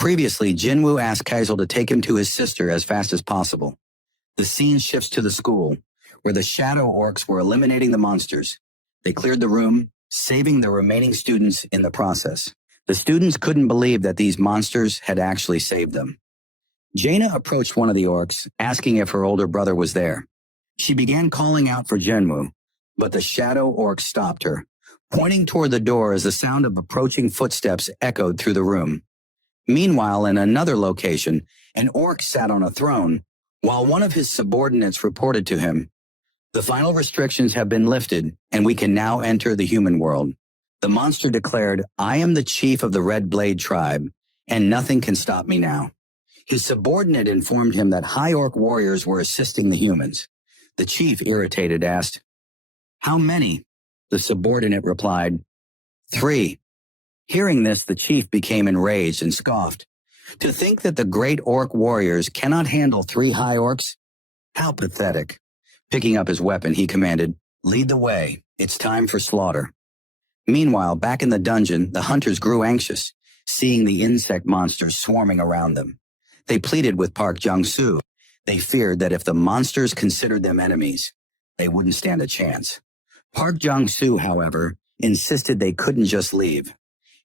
Previously, Jin-Woo asked Kaisel to take him to his sister as fast as possible. The scene shifts to the school, where the shadow orcs were eliminating the monsters. They cleared the room, saving the remaining students in the process. The students couldn't believe that these monsters had actually saved them. Jaina approached one of the orcs, asking if her older brother was there. She began calling out for Jin-Woo, but the shadow orc stopped her, pointing toward the door as the sound of approaching footsteps echoed through the room. Meanwhile, in another location, an orc sat on a throne, while one of his subordinates reported to him, "The final restrictions have been lifted, and we can now enter the human world." The monster declared, "I am the chief of the Red Blade tribe, and nothing can stop me now." His subordinate informed him that high orc warriors were assisting the humans. The chief, irritated, asked, "How many?" The subordinate replied, "3. Hearing this, the chief became enraged and scoffed. To think that the great orc warriors cannot handle 3 high orcs? How pathetic. Picking up his weapon, he commanded, "Lead the way. It's time for slaughter." Meanwhile, back in the dungeon, the hunters grew anxious, seeing the insect monsters swarming around them. They pleaded with Park Jung-soo. They feared that if the monsters considered them enemies, they wouldn't stand a chance. Park Jung-soo, however, insisted they couldn't just leave.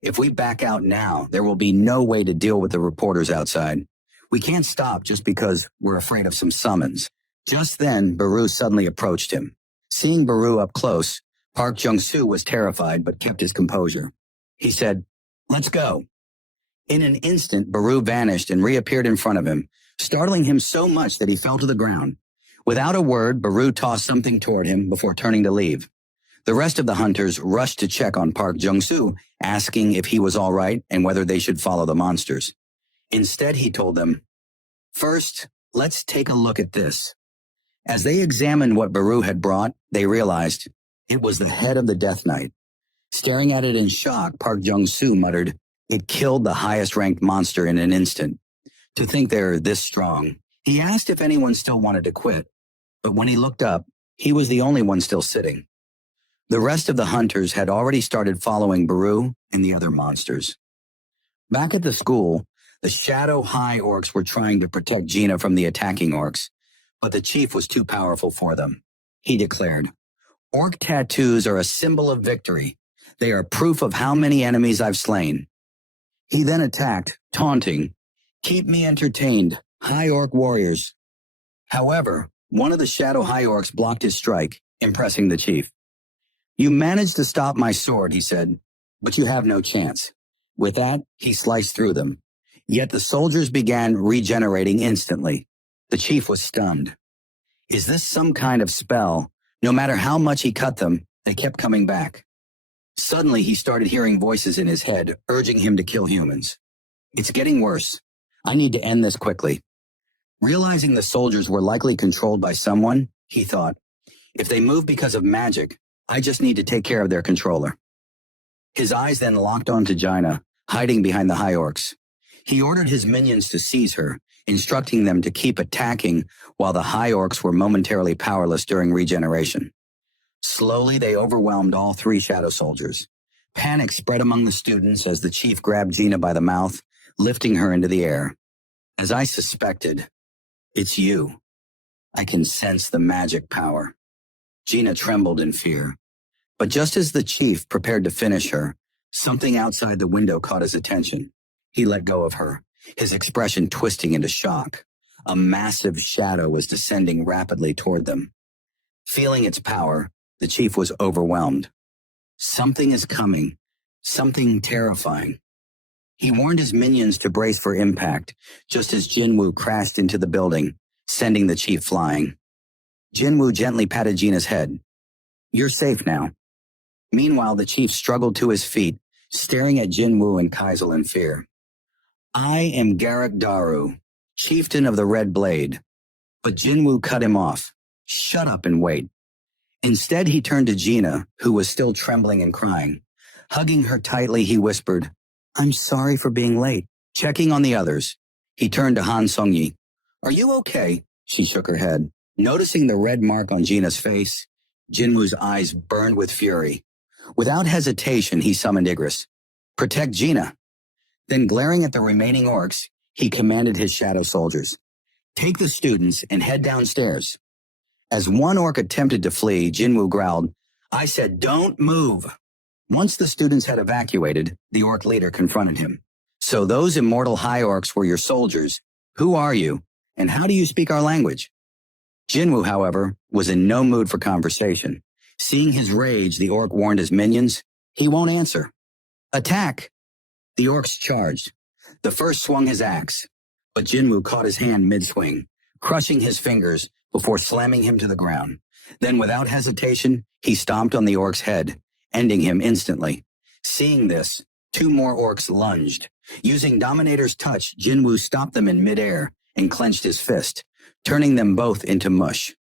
"If we back out now, there will be no way to deal with the reporters outside. We can't stop just because we're afraid of some summons." Just then, Baru suddenly approached him. Seeing Baru up close, Park Jung-soo was terrified but kept his composure. He said, "Let's go." In an instant, Baru vanished and reappeared in front of him, startling him so much that he fell to the ground. Without a word, Baru tossed something toward him before turning to leave. The rest of the hunters rushed to check on Park Jung-soo, asking if he was all right and whether they should follow the monsters. Instead, he told them, "First, let's take a look at this." As they examined what Baru had brought, they realized it was the head of the Death Knight. Staring at it in shock, Park Jung-soo muttered, "It killed the highest-ranked monster in an instant. To think they're this strong." He asked if anyone still wanted to quit, but when he looked up, he was the only one still sitting. The rest of the hunters had already started following Baru and the other monsters. Back at the school, the shadow high orcs were trying to protect Gina from the attacking orcs, but the chief was too powerful for them. He declared, "Orc tattoos are a symbol of victory. They are proof of how many enemies I've slain." He then attacked, taunting, "Keep me entertained, high orc warriors." However, one of the shadow high orcs blocked his strike, impressing the chief. "You managed to stop my sword," he said, "but you have no chance." With that, he sliced through them. Yet the soldiers began regenerating instantly. The chief was stunned. Is this some kind of spell? No matter how much he cut them, they kept coming back. Suddenly, he started hearing voices in his head, urging him to kill humans. "It's getting worse. I need to end this quickly." Realizing the soldiers were likely controlled by someone, he thought, "If they move because of magic, I just need to take care of their controller." His eyes then locked onto Jaina, hiding behind the high orcs. He ordered his minions to seize her, instructing them to keep attacking while the high orcs were momentarily powerless during regeneration. Slowly, they overwhelmed all 3 shadow soldiers. Panic spread among the students as the chief grabbed Gina by the mouth, lifting her into the air. "As I suspected, it's you. I can sense the magic power." Gina trembled in fear. But just as the chief prepared to finish her, something outside the window caught his attention. He let go of her, his expression twisting into shock. A massive shadow was descending rapidly toward them. Feeling its power, the chief was overwhelmed. Something is coming, something terrifying. He warned his minions to brace for impact, just as Jin-Woo crashed into the building, sending the chief flying. Jin-Woo gently patted Gina's head. "You're safe now." Meanwhile, the chief struggled to his feet, staring at Jin-Woo and Kaisel in fear. "I am Garrick Daru, chieftain of the Red Blade." But Jin-Woo cut him off. "Shut up and wait." Instead, he turned to Gina, who was still trembling and crying. Hugging her tightly, he whispered, "I'm sorry for being late." Checking on the others, he turned to Han Sung-yi. "Are you okay?" She shook her head. Noticing the red mark on Gina's face, Jin-Woo's eyes burned with fury. Without hesitation, he summoned Igris. "Protect Gina." Then, glaring at the remaining orcs, he commanded his shadow soldiers, "Take the students and head downstairs." As one orc attempted to flee, Jin-Woo growled, "I said don't move." Once the students had evacuated, the orc leader confronted him. "So those immortal high orcs were your soldiers. Who are you, and how do you speak our language?" Jin-Woo, however, was in no mood for conversation. Seeing his rage, the orc warned his minions, "He won't answer. Attack!" The orcs charged. The first swung his axe, but Jin-Woo caught his hand mid-swing, crushing his fingers before slamming him to the ground. Then, without hesitation, he stomped on the orc's head, ending him instantly. Seeing this, two more orcs lunged. Using Dominator's touch, Jin-Woo stopped them in midair and clenched his fist, turning them both into mush.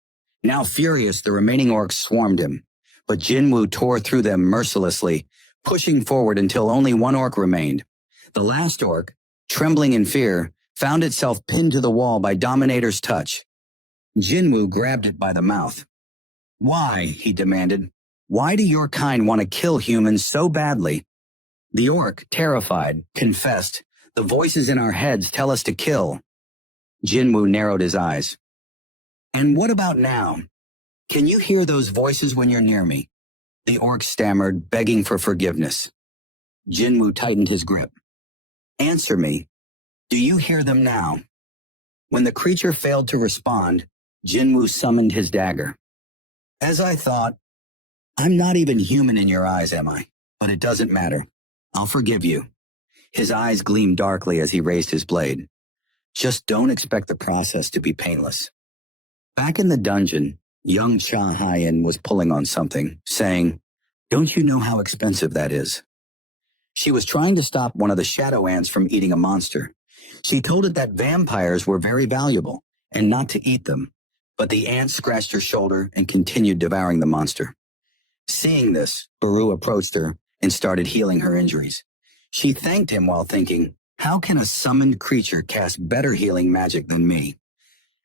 Now furious, the remaining orcs swarmed him, but Jin-Woo tore through them mercilessly, pushing forward until only one orc remained. The last orc, trembling in fear, found itself pinned to the wall by Dominator's touch. Jin-Woo grabbed it by the mouth. "Why?" he demanded. "Why do your kind want to kill humans so badly?" The orc, terrified, confessed, "The voices in our heads tell us to kill." Jin-Woo narrowed his eyes. "And what about now? Can you hear those voices when you're near me?" The orc stammered, begging for forgiveness. Jin-Woo tightened his grip. "Answer me. Do you hear them now?" When the creature failed to respond, Jin-Woo summoned his dagger. "As I thought, I'm not even human in your eyes, am I? But it doesn't matter. I'll forgive you." His eyes gleamed darkly as he raised his blade. "Just don't expect the process to be painless." Back in the dungeon, young Cha Hyen was pulling on something, saying, "Don't you know how expensive that is?" She was trying to stop one of the shadow ants from eating a monster. She told it that vampires were very valuable and not to eat them, but the ant scratched her shoulder and continued devouring the monster. Seeing this, Baru approached her and started healing her injuries. She thanked him while thinking, "How can a summoned creature cast better healing magic than me?"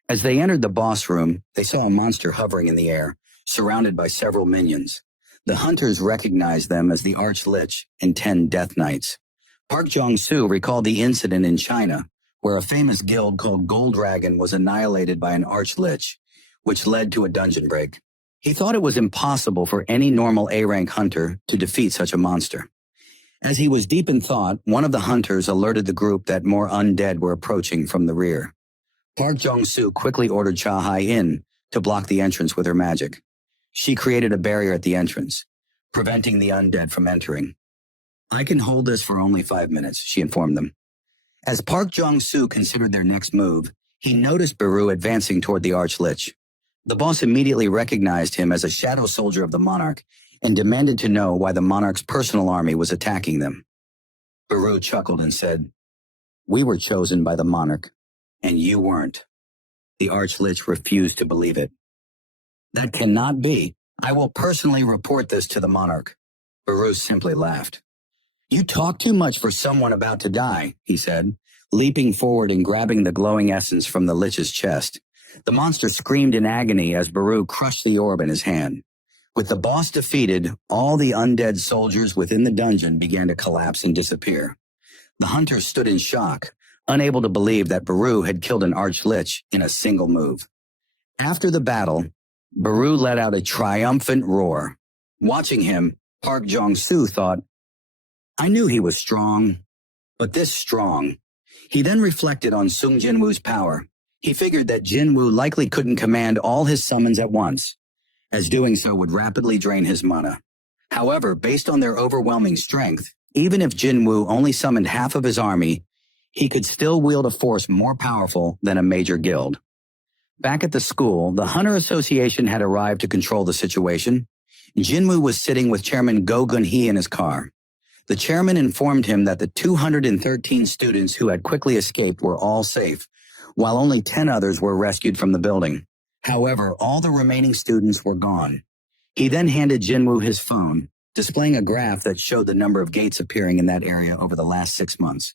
As they entered the boss room, they saw a monster hovering in the air, surrounded by several minions. The hunters recognized them as the Arch-Lich and 10 Death Knights. Park Jong-soo recalled the incident in China, where a famous guild called Gold Dragon was annihilated by an Arch-Lich, which led to a dungeon break. He thought it was impossible for any normal A-rank hunter to defeat such a monster. As he was deep in thought, one of the hunters alerted the group that more undead were approaching from the rear. Park Jong-soo quickly ordered Cha Hyen to block the entrance with her magic. She created a barrier at the entrance, preventing the undead from entering. "I can hold this for only 5 minutes," she informed them. As Park Jong-soo considered their next move, he noticed Baru advancing toward the Arch-Lich. The boss immediately recognized him as a shadow soldier of the Monarch and demanded to know why the Monarch's personal army was attacking them. Baru chuckled and said, "We were chosen by the Monarch, and you weren't." The Arch-Lich refused to believe it. "That cannot be. I will personally report this to the Monarch." Baru simply laughed. "You talk too much for someone about to die," he said, leaping forward and grabbing the glowing essence from the Lich's chest. The monster screamed in agony as Baru crushed the orb in his hand. With the boss defeated, all the undead soldiers within the dungeon began to collapse and disappear. The hunters stood in shock, unable to believe that Baru had killed an Arch-Lich in a single move. After the battle, Baru let out a triumphant roar. Watching him, Park Jong-soo thought, "I knew he was strong, but this strong." He then reflected on Sung Jin-Woo's power. He figured that Jin-Woo likely couldn't command all his summons at once, as doing so would rapidly drain his mana. However, based on their overwhelming strength, even if Jin-Woo only summoned half of his army, he could still wield a force more powerful than a major guild. Back at the school, the Hunter Association had arrived to control the situation. Jin-Woo was sitting with Chairman Go Gun-hee in his car. The chairman informed him that the 213 students who had quickly escaped were all safe, while only 10 others were rescued from the building. However, all the remaining students were gone. He then handed Jin-Woo his phone, displaying a graph that showed the number of gates appearing in that area over the last 6 months.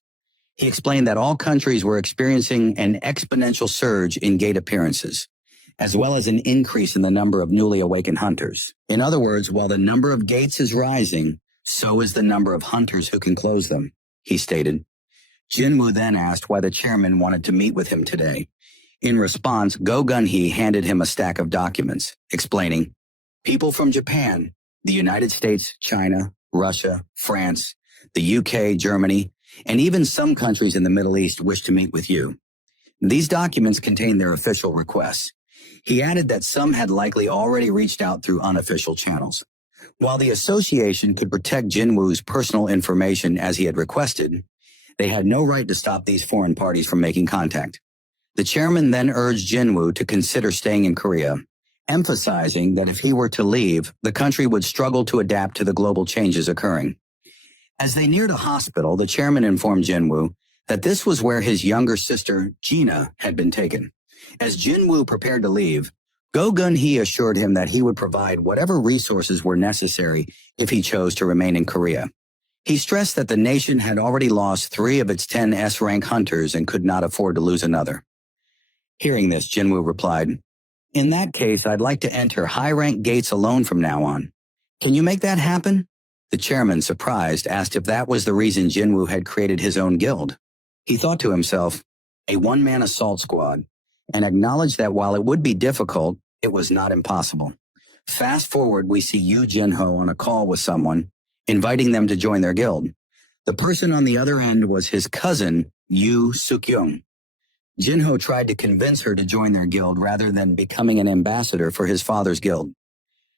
He explained that all countries were experiencing an exponential surge in gate appearances, as well as an increase in the number of newly awakened hunters. In other words, while the number of gates is rising, so is the number of hunters who can close them, he stated. Jin-Woo then asked why the chairman wanted to meet with him today. In response, Go Gun-hee handed him a stack of documents, explaining, "People from Japan, the United States, China, Russia, France, the UK, Germany, and even some countries in the Middle East wish to meet with you. These documents contain their official requests." He added that some had likely already reached out through unofficial channels. While the association could protect Jin-Woo's personal information as he had requested, they had no right to stop these foreign parties from making contact. The chairman then urged Jin-Woo to consider staying in Korea, emphasizing that if he were to leave, the country would struggle to adapt to the global changes occurring. As they neared a hospital, the chairman informed Jin-Woo that this was where his younger sister, Gina, had been taken. As Jin-Woo prepared to leave, Go Gun-hee assured him that he would provide whatever resources were necessary if he chose to remain in Korea. He stressed that the nation had already lost 3 of its 10 S-rank hunters and could not afford to lose another. Hearing this, Jin-Woo replied, "In that case, I'd like to enter high-rank gates alone from now on. Can you make that happen?" The chairman, surprised, asked if that was the reason Jin-Woo had created his own guild. He thought to himself, a one-man assault squad, and acknowledged that while it would be difficult, it was not impossible. Fast forward, we see Yoo Jin-ho on a call with someone, inviting them to join their guild. The person on the other end was his cousin, Yoo Suk-young. Jin-ho tried to convince her to join their guild rather than becoming an ambassador for his father's guild.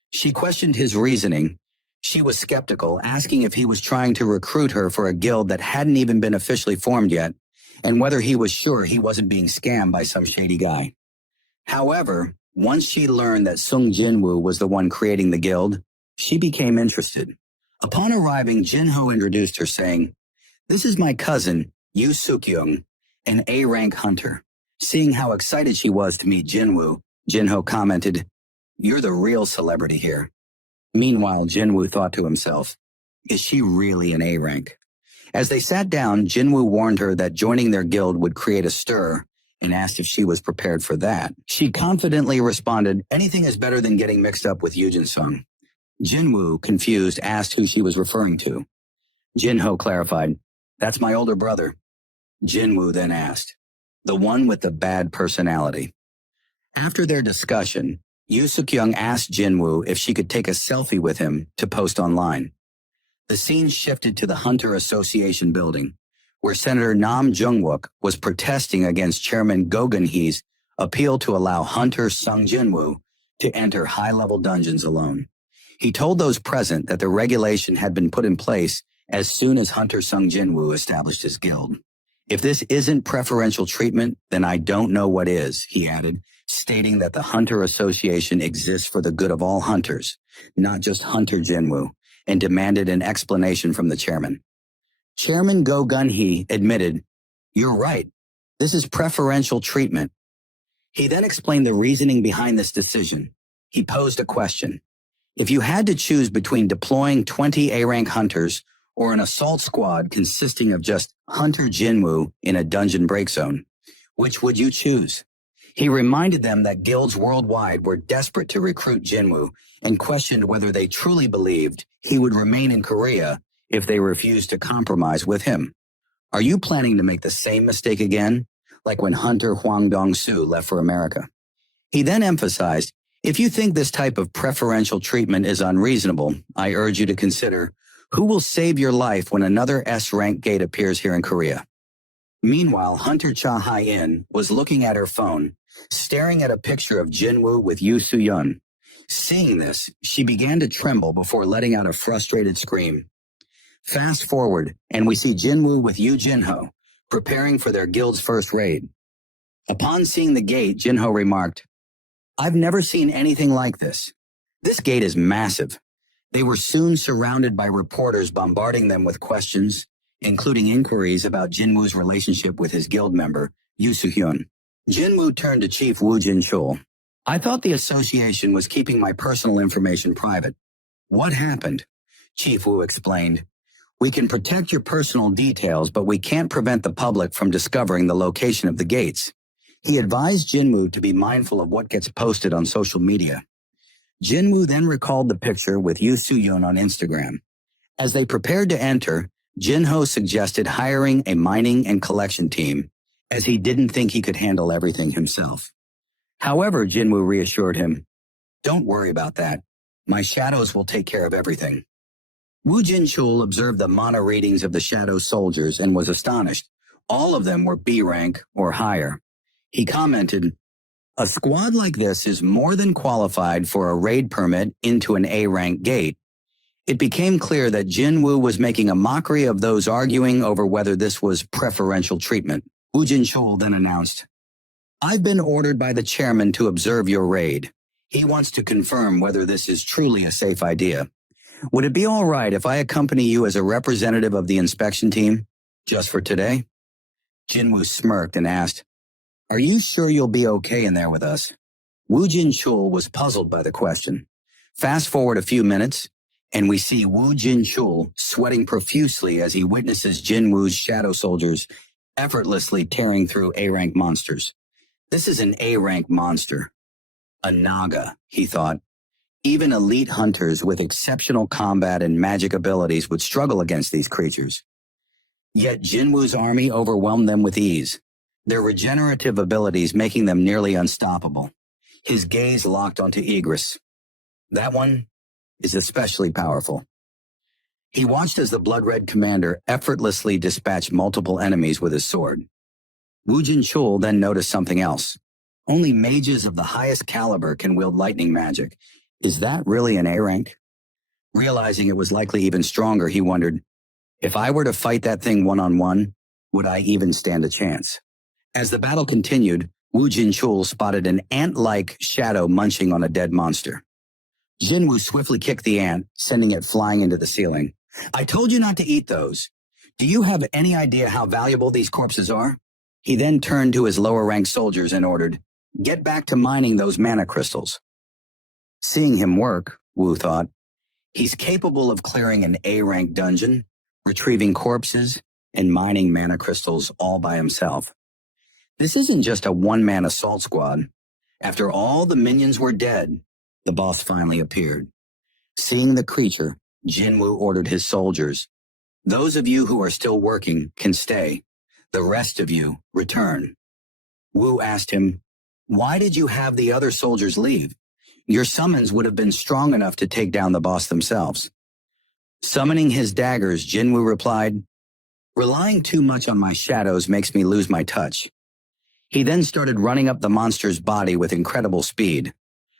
She questioned his reasoning. She was skeptical, asking if he was trying to recruit her for a guild that hadn't even been officially formed yet, and whether he was sure he wasn't being scammed by some shady guy. However, once she learned that Sung Jin-Woo was the one creating the guild, she became interested. Upon arriving, Jin-ho introduced her, saying, "This is my cousin, Yoo Suk-young, an A-rank hunter." Seeing how excited she was to meet Jin-Woo, Jin-ho commented, "You're the real celebrity here." Meanwhile, Jin-Woo thought to himself, is she really an A-rank? As they sat down, Jin-Woo warned her that joining their guild would create a stir and asked if she was prepared for that. She confidently responded, "Anything is better than getting mixed up with Yoo Jin-sung." Jin-Woo, confused, asked who she was referring to. Jin-ho clarified, "That's my older brother." Jin-Woo then asked, "The one with the bad personality?" After their discussion, Yoo Suk-young asked Jin-Woo if she could take a selfie with him to post online. The scene shifted to the Hunter Association building, where Senator Nam Jung-wook was protesting against Chairman Go Gun-hee's appeal to allow Hunter Sung Jin-Woo to enter high-level dungeons alone. He told those present that the regulation had been put in place as soon as Hunter Sung Jin-Woo established his guild. "If this isn't preferential treatment, then I don't know what is," he added, stating that the Hunter Association exists for the good of all hunters, not just Hunter Jin-Woo, and demanded an explanation from the chairman. Chairman Go Gun-hee admitted, "You're right. This is preferential treatment." He then explained the reasoning behind this decision. He posed a question. If you had to choose between deploying 20 A-rank hunters or an assault squad consisting of just Hunter Jin-Woo in a dungeon break zone, which would you choose? He reminded them that guilds worldwide were desperate to recruit Jin-Woo and questioned whether they truly believed he would remain in Korea if they refused to compromise with him. "Are you planning to make the same mistake again, like when Hunter Hwang Dong-soo left for America?" He then emphasized, "If you think this type of preferential treatment is unreasonable, I urge you to consider who will save your life when another S-rank gate appears here in Korea." Meanwhile, Hunter Cha Hai-in was looking at her phone, staring at a picture of Jin-Woo with Yoo Soo-yeon. Seeing this, she began to tremble before letting out a frustrated scream. Fast forward, and we see Jin-Woo with Yoo Jin-ho, preparing for their guild's first raid. Upon seeing the gate, Jin-ho remarked, "I've never seen anything like this. This gate is massive." They were soon surrounded by reporters bombarding them with questions, including inquiries about Jin-Woo's relationship with his guild member, Yoo Soo-hyun. Jin-Woo turned to Chief Woo Jin-chul. "I thought the association was keeping my personal information private. What happened?" Chief Woo explained, "We can protect your personal details, but we can't prevent the public from discovering the location of the gates." He advised Jin-Woo to be mindful of what gets posted on social media. Jin-Woo then recalled the picture with Yoo Soo-yeon on Instagram. As they prepared to enter, Jin-Ho suggested hiring a mining and collection team, as he didn't think he could handle everything himself. However, Jin-Woo reassured him, "Don't worry about that. My shadows will take care of everything." Woo Jin-chul observed the mana readings of the shadow soldiers and was astonished. All of them were B rank or higher. He commented, "A squad like this is more than qualified for a raid permit into an A-rank gate." It became clear that Jin-Woo was making a mockery of those arguing over whether this was preferential treatment. Woo Jin-chul then announced, "I've been ordered by the chairman to observe your raid. He wants to confirm whether this is truly a safe idea. Would it be all right if I accompany you as a representative of the inspection team, just for today?" Jin-Woo smirked and asked, "Are you sure you'll be okay in there with us?" Woo Jin-chul was puzzled by the question. Fast forward a few minutes, and we see Woo Jin-chul sweating profusely as he witnesses Jin-Woo's shadow soldiers effortlessly tearing through A-rank monsters. This is an A-rank monster. A Naga, he thought. Even elite hunters with exceptional combat and magic abilities would struggle against these creatures. Yet Jin-Woo's army overwhelmed them with ease, their regenerative abilities making them nearly unstoppable. His gaze locked onto Egress. That one is especially powerful. He watched as the blood-red commander effortlessly dispatched multiple enemies with his sword. Woo Jin-chul then noticed something else. Only mages of the highest caliber can wield lightning magic. Is that really an A-rank? Realizing it was likely even stronger, he wondered, if I were to fight that thing one-on-one, would I even stand a chance? As the battle continued, Woo Jin-chul spotted an ant-like shadow munching on a dead monster. Jin-Woo swiftly kicked the ant, sending it flying into the ceiling. "I told you not to eat those. Do you have any idea how valuable these corpses are?" He then turned to his lower-ranked soldiers and ordered, "Get back to mining those mana crystals." Seeing him work, Woo thought, he's capable of clearing an A-rank dungeon, retrieving corpses, and mining mana crystals all by himself. This isn't just a one-man assault squad. After all the minions were dead, the boss finally appeared. Seeing the creature, Jin-Woo ordered his soldiers, "Those of you who are still working can stay. The rest of you return." Woo asked him, "Why did you have the other soldiers leave? Your summons would have been strong enough to take down the boss themselves." Summoning his daggers, Jin-Woo replied, "Relying too much on my shadows makes me lose my touch." He then started running up the monster's body with incredible speed.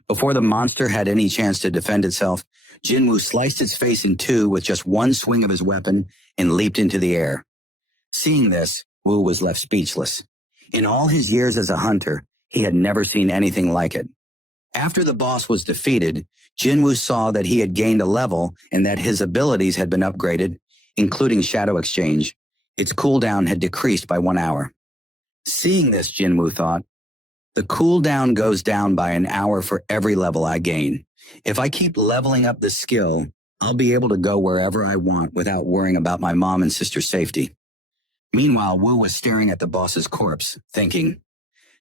Before the monster had any chance to defend itself, Jin-Woo sliced its face in two with just one swing of his weapon and leaped into the air. Seeing this, Woo was left speechless. In all his years as a hunter, he had never seen anything like it. After the boss was defeated, Jin-Woo saw that he had gained a level and that his abilities had been upgraded, including Shadow Exchange. Its cooldown had decreased by 1 hour. Seeing this, Jin-Woo thought, the cooldown goes down by an hour for every level I gain. If I keep leveling up this skill, I'll be able to go wherever I want without worrying about my mom and sister's safety. Meanwhile, Woo was staring at the boss's corpse, thinking,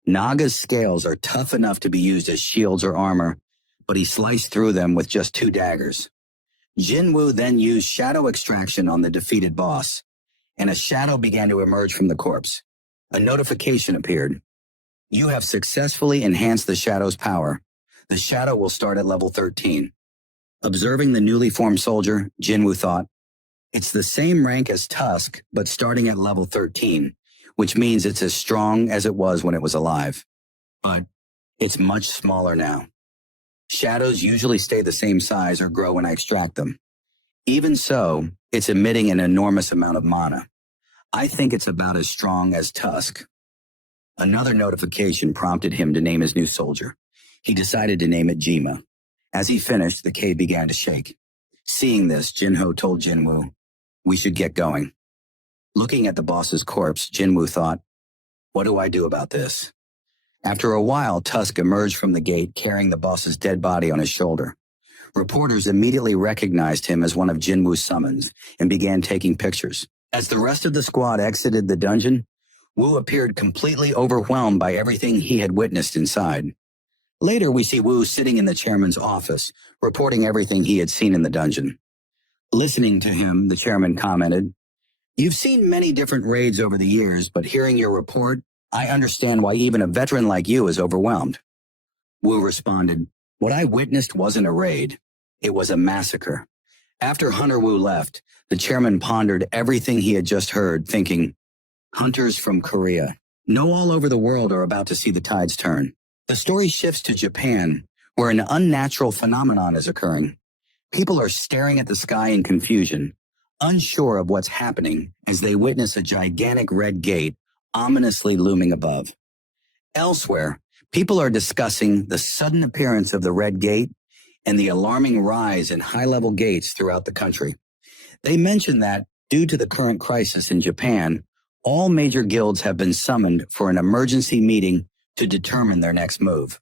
Naga's scales are tough enough to be used as shields or armor, but he sliced through them with just 2 daggers. Jin-Woo then used shadow extraction on the defeated boss, and a shadow began to emerge from the corpse. A notification appeared. You have successfully enhanced the shadow's power. The shadow will start at level 13. Observing the newly formed soldier, Jin-Woo thought, it's the same rank as Tusk, but starting at level 13, which means it's as strong as it was when it was alive. But it's much smaller now. Shadows usually stay the same size or grow when I extract them. Even so, it's emitting an enormous amount of mana. I think it's about as strong as Tusk. Another notification prompted him to name his new soldier. He decided to name it Jima. As he finished, the cave began to shake. Seeing this, Jin-Ho told Jin-Woo, we should get going. Looking at the boss's corpse, Jin-Woo thought, what do I do about this? After a while, Tusk emerged from the gate carrying the boss's dead body on his shoulder. Reporters immediately recognized him as one of Jin-Woo's summons and began taking pictures. As the rest of the squad exited the dungeon, Woo appeared completely overwhelmed by everything he had witnessed inside. Later, we see Woo sitting in the chairman's office, reporting everything he had seen in the dungeon. Listening to him, the chairman commented, You've seen many different raids over the years, but hearing your report, I understand why even a veteran like you is overwhelmed. Woo responded, what I witnessed wasn't a raid. It was a massacre. After Hunter Woo left, the chairman pondered everything he had just heard, thinking, hunters from Korea. No, all over the world are about to see the tides turn. The story shifts to Japan, where an unnatural phenomenon is occurring. People are staring at the sky in confusion, unsure of what's happening as they witness a gigantic red gate ominously looming above. Elsewhere, people are discussing the sudden appearance of the red gate and the alarming rise in high-level gates throughout the country. They mention that, due to the current crisis in Japan, all major guilds have been summoned for an emergency meeting to determine their next move.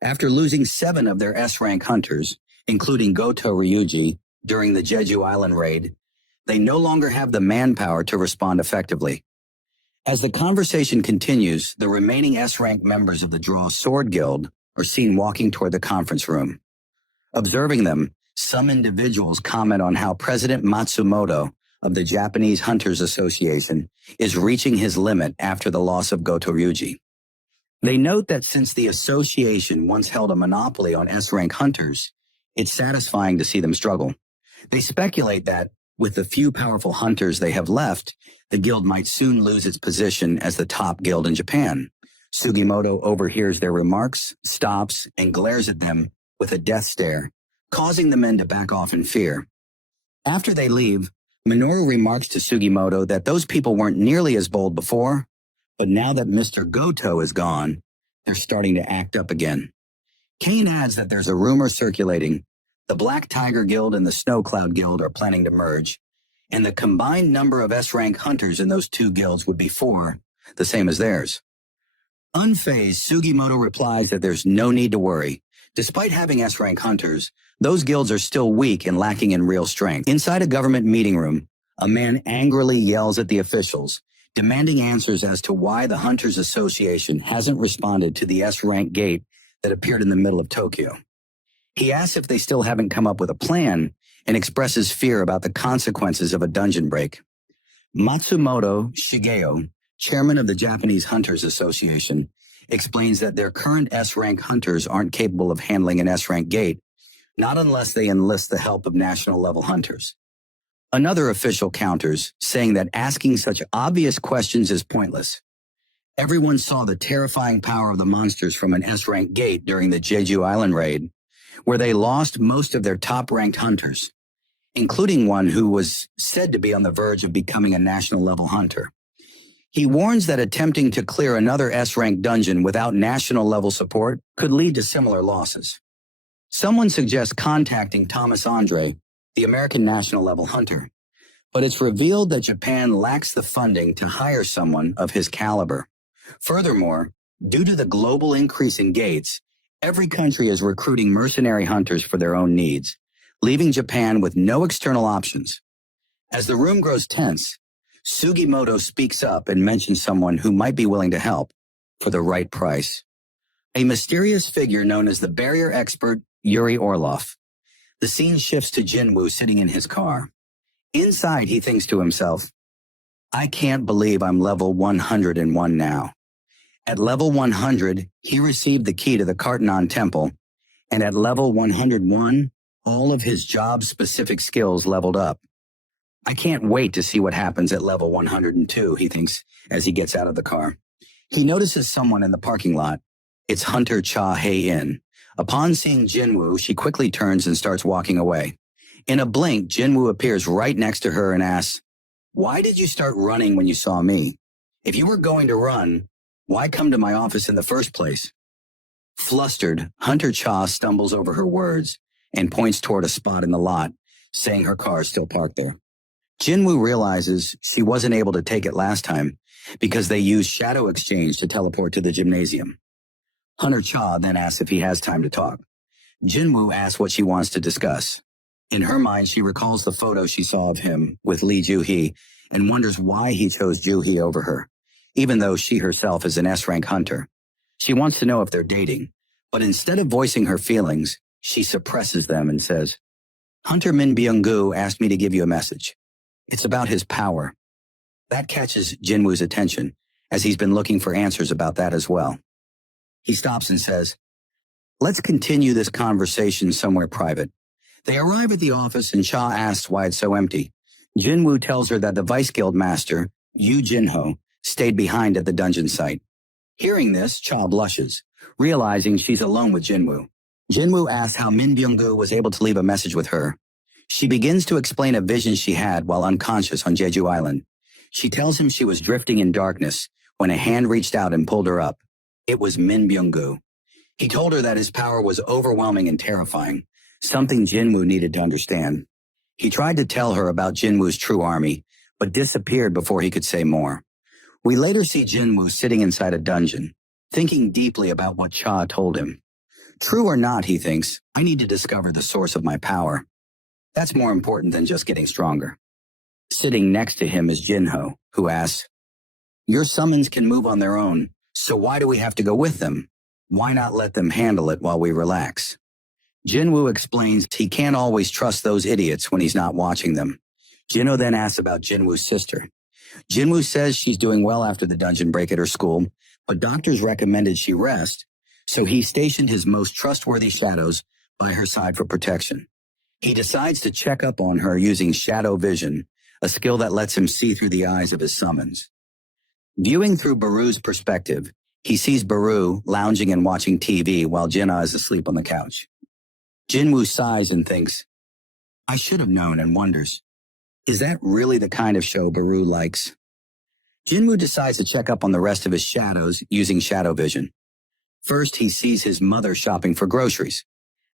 After losing 7 of their S-rank hunters, including Goto Ryuji, during the Jeju Island raid, they no longer have the manpower to respond effectively. As the conversation continues, the remaining S-rank members of the Draw Sword Guild are seen walking toward the conference room. Observing them, some individuals comment on how President Matsumoto of the Japanese Hunters Association is reaching his limit after the loss of Goto Ryuji. They note that since the association once held a monopoly on S-rank hunters, it's satisfying to see them struggle. They speculate that, with the few powerful hunters they have left, the guild might soon lose its position as the top guild in Japan. Sugimoto overhears their remarks, stops, and glares at them with a death stare, causing the men to back off in fear. After they leave, Minoru remarks to Sugimoto that those people weren't nearly as bold before, but now that Mr. Goto is gone, they're starting to act up again. Kane adds that there's a rumor circulating. The Black Tiger Guild and the Snow Cloud Guild are planning to merge, and the combined number of S-rank hunters in those 2 guilds would be 4, the same as theirs. Unfazed, Sugimoto replies that there's no need to worry. Despite having S-rank hunters, those guilds are still weak and lacking in real strength. Inside a government meeting room, a man angrily yells at the officials, demanding answers as to why the Hunters Association hasn't responded to the S-rank gate that appeared in the middle of Tokyo. He asks if they still haven't come up with a plan and expresses fear about the consequences of a dungeon break. Matsumoto Shigeo, chairman of the Japanese Hunters Association, explains that their current S-rank hunters aren't capable of handling an S-rank gate, not unless they enlist the help of national-level hunters. Another official counters, saying that asking such obvious questions is pointless. Everyone saw the terrifying power of the monsters from an S-rank gate during the Jeju Island raid, where they lost most of their top-ranked hunters, including one who was said to be on the verge of becoming a national-level hunter. He warns that attempting to clear another S-rank dungeon without national-level support could lead to similar losses. Someone suggests contacting Thomas Andre, the American national-level hunter, but it's revealed that Japan lacks the funding to hire someone of his caliber. Furthermore, due to the global increase in gates, every country is recruiting mercenary hunters for their own needs, leaving Japan with no external options. As the room grows tense, Sugimoto speaks up and mentions someone who might be willing to help for the right price. A mysterious figure known as the barrier expert, Yuri Orlov. The scene shifts to Jin-Woo sitting in his car. Inside, he thinks to himself, I can't believe I'm level 101 now. At level 100, he received the key to the Kartanon Temple, and at level 101, all of his job-specific skills leveled up. I can't wait to see what happens at level 102, he thinks, as he gets out of the car. He notices someone in the parking lot. It's Hunter Cha Hei-in. Upon seeing Jin-Woo, she quickly turns and starts walking away. In a blink, Jin-Woo appears right next to her and asks, why did you start running when you saw me? If you were going to run, why come to my office in the first place? Flustered, Hunter Cha stumbles over her words and points toward a spot in the lot, saying her car is still parked there. Jin-Woo realizes she wasn't able to take it last time because they used Shadow Exchange to teleport to the gymnasium. Hunter Cha then asks if he has time to talk. Jin-Woo asks what she wants to discuss. In her mind, she recalls the photo she saw of him with Lee Joo-hee and wonders why he chose Joo-hee over her, even though she herself is an S-rank hunter. She wants to know if they're dating, but instead of voicing her feelings, she suppresses them and says, Hunter Min Byung-gu asked me to give you a message. It's about his power. That catches Jin-Woo's attention, as he's been looking for answers about that as well. He stops and says, "Let's continue this conversation somewhere private." They arrive at the office and Cha asks why it's so empty. Jin-Woo tells her that the Vice Guild Master, Yu Jin-ho, stayed behind at the dungeon site. Hearing this, Cha blushes, realizing she's alone with Jin-Woo. Jin-Woo asks how Min Byung-gu was able to leave a message with her. She begins to explain a vision she had while unconscious on Jeju Island. She tells him she was drifting in darkness when a hand reached out and pulled her up. It was Min Byung-gu. He told her that his power was overwhelming and terrifying, something Jin-Woo needed to understand. He tried to tell her about Jin-Woo's true army, but disappeared before he could say more. We later see Jin-Woo sitting inside a dungeon, thinking deeply about what Cha told him. True or not, he thinks, I need to discover the source of my power. That's more important than just getting stronger. Sitting next to him is Jin-ho, who asks, "Your summons can move on their own, so why do we have to go with them? Why not let them handle it while we relax?" Jin-Woo explains he can't always trust those idiots when he's not watching them. Jin-ho then asks about Jin-Woo's sister. Jin-Woo says she's doing well after the dungeon break at her school, but doctors recommended she rest, so he stationed his most trustworthy shadows by her side for protection. He decides to check up on her using shadow vision, a skill that lets him see through the eyes of his summons. Viewing through Baru's perspective, he sees Baru lounging and watching TV while Jinna is asleep on the couch. Jin-Woo sighs and thinks, I should have known, and wonders, is that really the kind of show Baru likes? Jin-Woo decides to check up on the rest of his shadows using shadow vision. First, he sees his mother shopping for groceries.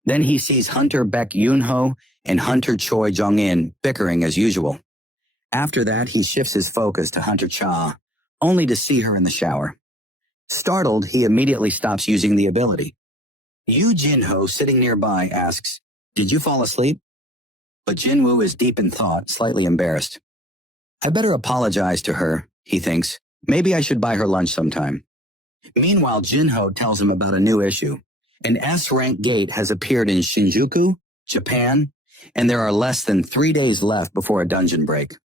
Then he sees Hunter Baek Yoon-ho and Hunter Choi Jong-in bickering as usual. After that, he shifts his focus to Hunter Cha, only to see her in the shower. Startled, he immediately stops using the ability. Yu Jin-ho, sitting nearby, asks, "Did you fall asleep?" But Jin-Woo is deep in thought, slightly embarrassed. I better apologize to her, he thinks. Maybe I should buy her lunch sometime. Meanwhile, Jin-ho tells him about a new issue. An S-rank gate has appeared in Shinjuku, Japan, and there are less than 3 days left before a dungeon break.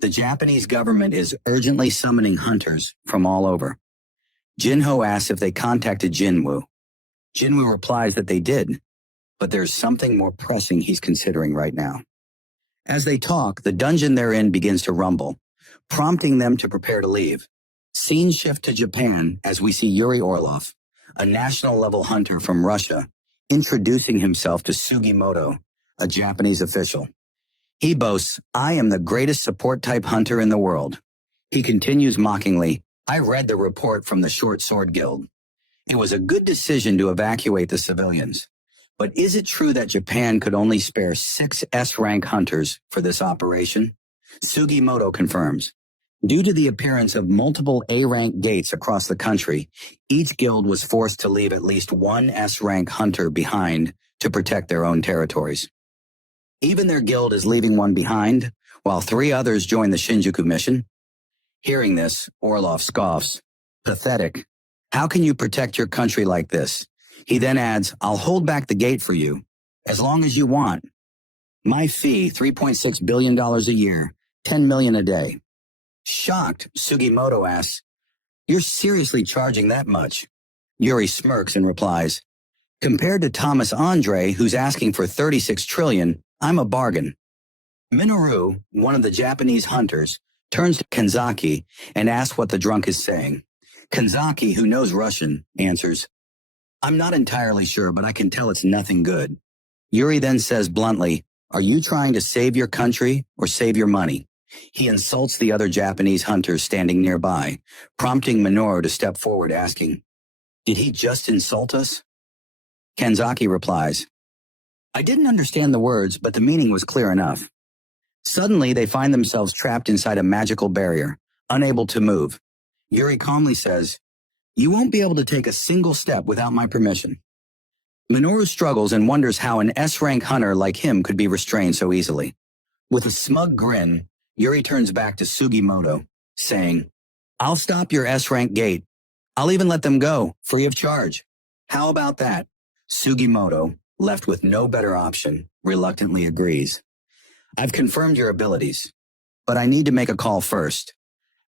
The Japanese government is urgently summoning hunters from all over. Jin-ho asks if they contacted Jin-Woo. Jin-Woo replies that they did, but there's something more pressing he's considering right now. As they talk, the dungeon they're in begins to rumble, prompting them to prepare to leave. Scenes shift to Japan as we see Yuri Orlov, a national-level hunter from Russia, introducing himself to Sugimoto, a Japanese official. He boasts, I am the greatest support-type hunter in the world. He continues mockingly, I read the report from the Short Sword Guild. It was a good decision to evacuate the civilians. But is it true that Japan could only spare 6 S-rank hunters for this operation? Sugimoto confirms. Due to the appearance of multiple A-rank gates across the country, each guild was forced to leave at least 1 S-rank hunter behind to protect their own territories. Even their guild is leaving one behind, while 3 others join the Shinjuku mission. Hearing this, Orlov scoffs. Pathetic. How can you protect your country like this? He then adds, I'll hold back the gate for you, as long as you want. My fee, $3.6 billion a year, $10 million a day. Shocked, Sugimoto asks, You're seriously charging that much? Yuri smirks and replies, Compared to Thomas Andre, who's asking for $36 trillion, I'm a bargain. Minoru, one of the Japanese hunters, turns to Kanzaki and asks what the drunk is saying. Kanzaki, who knows Russian, answers, I'm not entirely sure, but I can tell it's nothing good. Yuri then says bluntly, Are you trying to save your country or save your money? He insults the other Japanese hunters standing nearby, prompting Minoru to step forward asking, Did he just insult us? Kanzaki replies, I didn't understand the words, but the meaning was clear enough. Suddenly, they find themselves trapped inside a magical barrier, unable to move. Yuri calmly says, You won't be able to take a single step without my permission. Minoru struggles and wonders how an S-rank hunter like him could be restrained so easily. With a smug grin, Yuri turns back to Sugimoto, saying, I'll stop your S-rank gate. I'll even let them go, free of charge. How about that? Sugimoto, left with no better option, reluctantly agrees. I've confirmed your abilities, but I need to make a call first.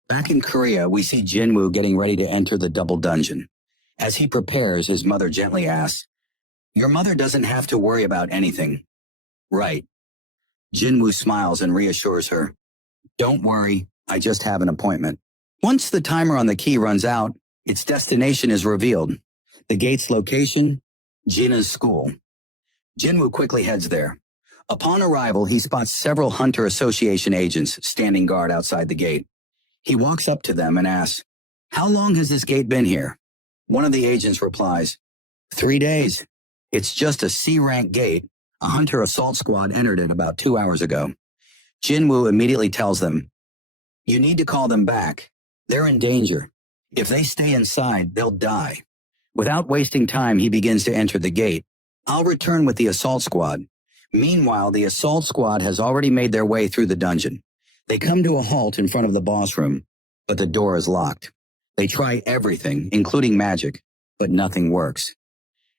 Back in Korea, we see Jin-Woo getting ready to enter the double dungeon. As he prepares, his mother gently asks, "Your mother doesn't have to worry about anything." "Right." Jin-Woo smiles and reassures her, "Don't worry, I just have an appointment." Once the timer on the key runs out, its destination is revealed. The gate's location, Gina's school. Jin-Woo quickly heads there. Upon arrival, he spots several Hunter Association agents standing guard outside the gate. He walks up to them and asks, "How long has this gate been here?" One of the agents replies, 3 days. It's just a C-rank gate. A Hunter assault squad entered it about 2 hours ago. Jin-Woo immediately tells them, "You need to call them back. They're in danger. If they stay inside, they'll die." Without wasting time, he begins to enter the gate. "I'll return with the assault squad." Meanwhile, the assault squad has already made their way through the dungeon. They come to a halt in front of the boss room, but the door is locked. They try everything, including magic, but nothing works.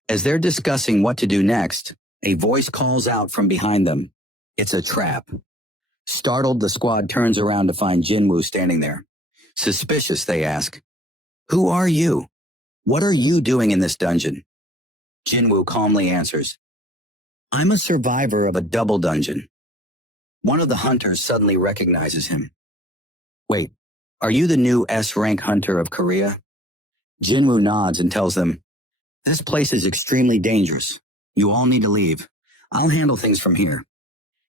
As they're discussing what to do next, a voice calls out from behind them. It's a trap. Startled, the squad turns around to find Jin-Woo standing there. Suspicious, they ask, "Who are you? What are you doing in this dungeon?" Jin-Woo calmly answers, "I'm a survivor of a double dungeon." One of the hunters suddenly recognizes him. "Wait, are you the new S-rank hunter of Korea?" Jin-Woo nods and tells them, "This place is extremely dangerous. You all need to leave. I'll handle things from here."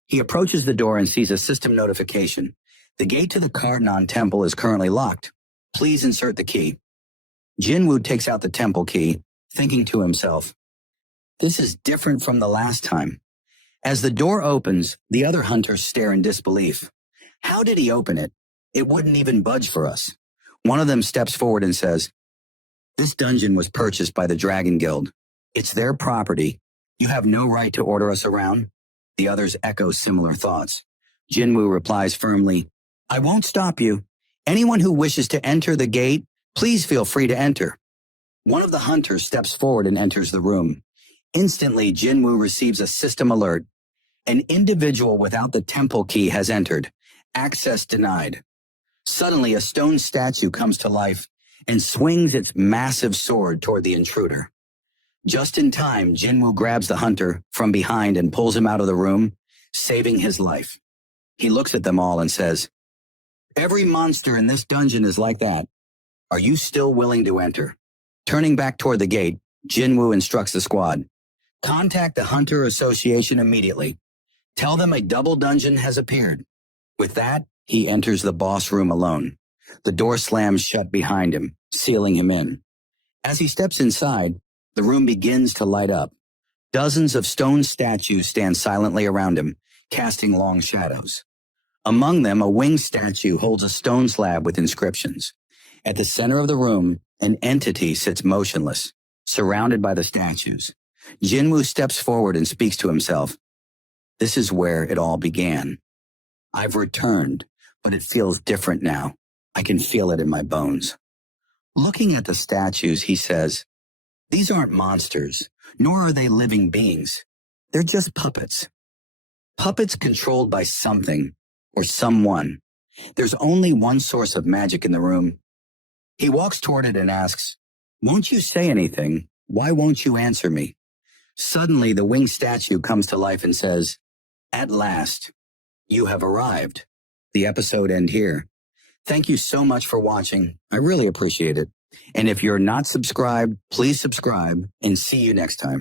He approaches the door and sees a system notification. The gate to the Cardnon Temple is currently locked. Please insert the key. Jin-Woo takes out the temple key, thinking to himself, "This is different from the last time." As the door opens, the other hunters stare in disbelief. "How did he open it? It wouldn't even budge for us." One of them steps forward and says, "This dungeon was purchased by the Dragon Guild. It's their property. You have no right to order us around." The others echo similar thoughts. Jin-Woo replies firmly, "I won't stop you. Anyone who wishes to enter the gate, please feel free to enter." One of the hunters steps forward and enters the room. Instantly, Jin-Woo receives a system alert. An individual without the temple key has entered. Access denied. Suddenly, a stone statue comes to life and swings its massive sword toward the intruder. Just in time, Jin-Woo grabs the hunter from behind and pulls him out of the room, saving his life. He looks at them all and says, "Every monster in this dungeon is like that. Are you still willing to enter?" Turning back toward the gate, Jin-Woo instructs the squad, "Contact the Hunter Association immediately. Tell them a double dungeon has appeared." With that, he enters the boss room alone. The door slams shut behind him, sealing him in. As he steps inside, the room begins to light up. Dozens of stone statues stand silently around him, casting long shadows. Among them, a winged statue holds a stone slab with inscriptions. At the center of the room, an entity sits motionless, surrounded by the statues. Jin-Woo steps forward and speaks to himself. "This is where it all began. I've returned, but it feels different now. I can feel it in my bones." Looking at the statues, he says, "These aren't monsters, nor are they living beings. They're just puppets. Puppets controlled by something or someone. There's only one source of magic in the room." He walks toward it and asks, "Won't you say anything? Why won't you answer me?" Suddenly, the winged statue comes to life and says, "At last, you have arrived." The episode ends here. Thank you so much for watching. I really appreciate it. And if you're not subscribed, please subscribe and see you next time.